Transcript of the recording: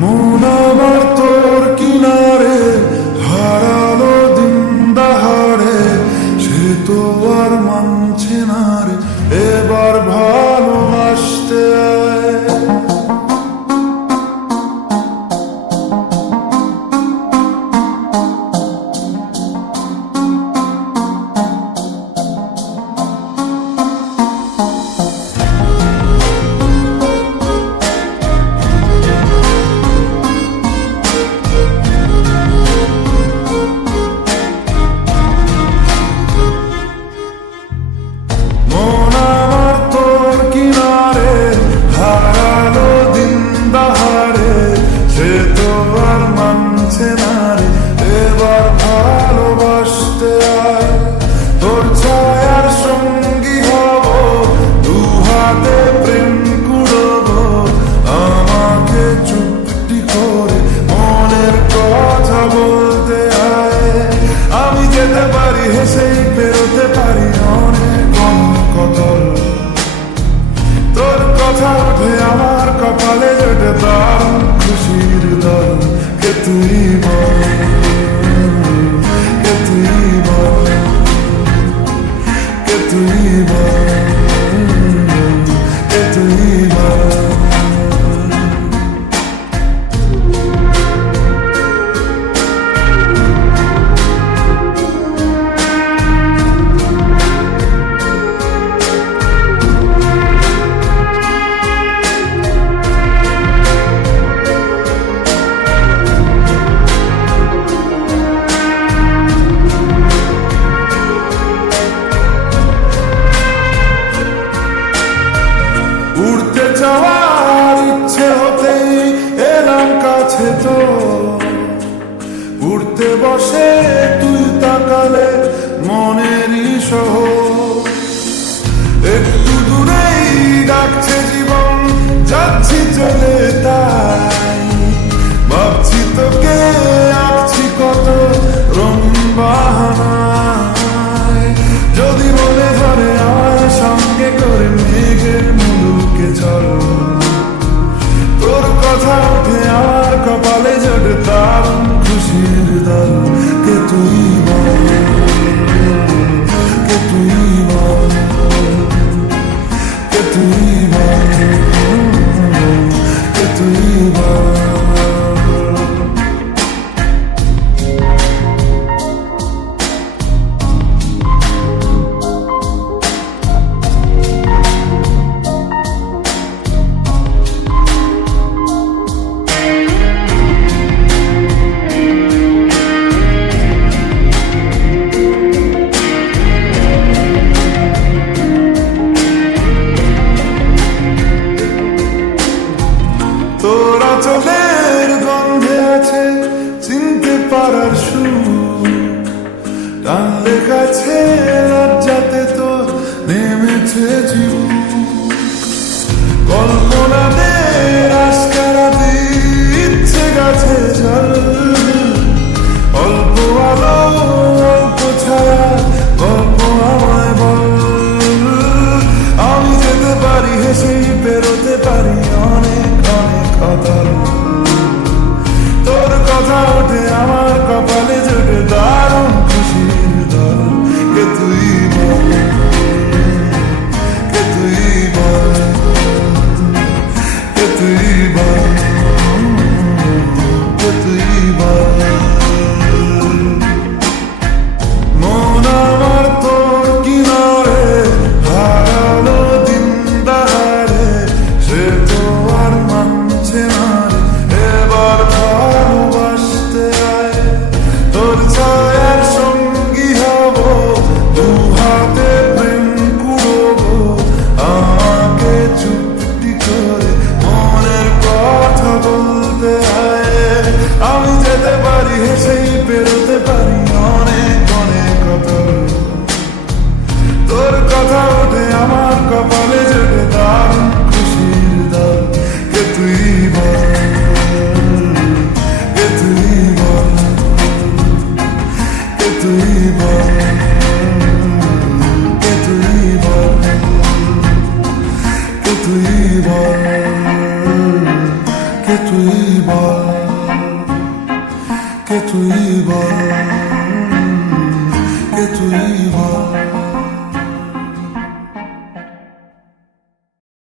মন আমার তোর কিনারে হারালো দিন দাহারে, সে তো আর মানছে না রে এবার ভালোবাসতে আয়। মন আমার তোর কিনারে হারালো দিন দাহারে, সে তো আর মানছে না রে এবার ভালোবাসতে আয়। তোর ছায়ার সঙ্গী হব, দু হাতে প্রেম কুড়ব, আমাকে চুপটি করে মনের কথা বলতে আয়। আমি যেতে পারি হেসেই পেরোতে পারি অনেক কদল, তোর কথা উঠে আমার কপালে জোটে দারুণ খুশির দল। কে তুই বল, কে তুই বল, কে তুই বল, কে তুই বল। উড়তে যাওয়ার ইচ্ছে হতেই এলাম কাছে তো, উড়তে বসে তুই তাকালে মনেরই শহর। একটু দূরেই ডাকছে জীবন, যাচ্ছি চলে তাই ভাবছি তোকে আঁকছি কত রঙিন বাহানায়। যদি মনে ধরে আমার সঙ্গে করে মেঘের মুলুকে চল, তোর কথা উঠে আমার কপালে জোটে দারুণ খুশির দল। কে তুই বল, কে তুই বল, কে তুই বল, কে তুই বল। তোরা চোখের গন্ধে আছে চিনতে পারার সুর, টানলে কাছে লজ্জাতে তোর নেমেছে জীব। কল্পনাতে রাস্তারাতে ইচ্ছে গাছে জল, অল্প আলো অল্প ছায়া গল্প আমায় বল। আমি যেতে পারি হেসেই পেরোতে পারি অনেক অনেক কদল, তোর কথা ওঠে আমার কপালে জোটে দারুণ খুশির দল। কে তুই বল, কে তুই বল, তুই বল, কে তুই বল।